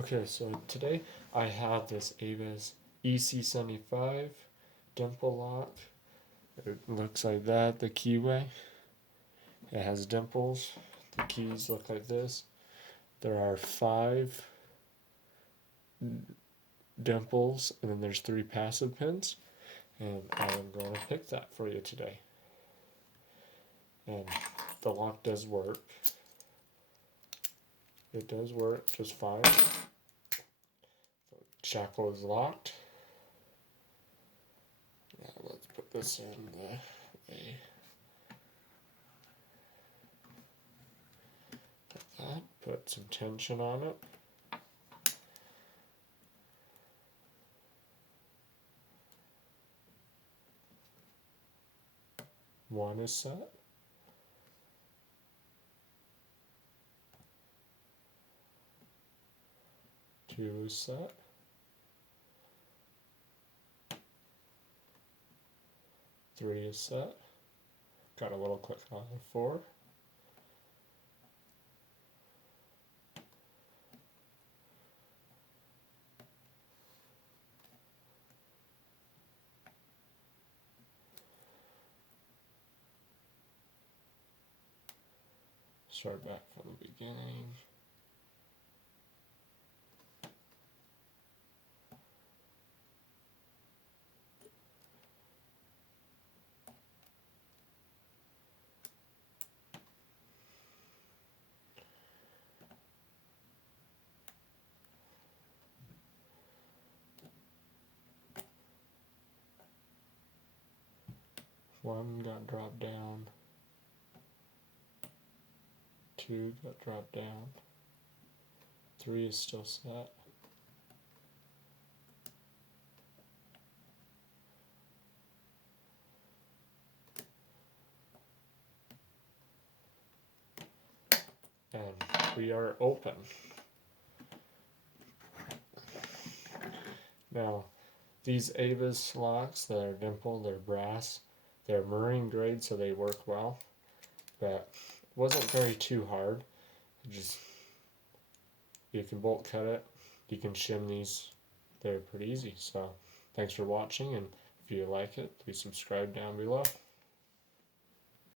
Okay, so today I have this ABUS EC75 dimple lock. It looks like that, the keyway. It has dimples. The keys look like this. There are 5 dimples, and then there's 3 passive pins. And I'm going to pick that for you today. And the lock does work. It does work just fine. The shackle is locked. Now let's put this in the way. Like that. Put some tension on it. One is set. Two is set. Three is set. Got a little click on 4. Start back from the beginning. One got dropped down. 2 got dropped down. 3 is still set. And we are open. Now, these ABUS locks, they're dimple, they're brass, they're marine grade, so they work well. But it wasn't very too hard. You can bolt cut it, you can shim these, they're pretty easy. So thanks for watching, and if you like it, please subscribe down below.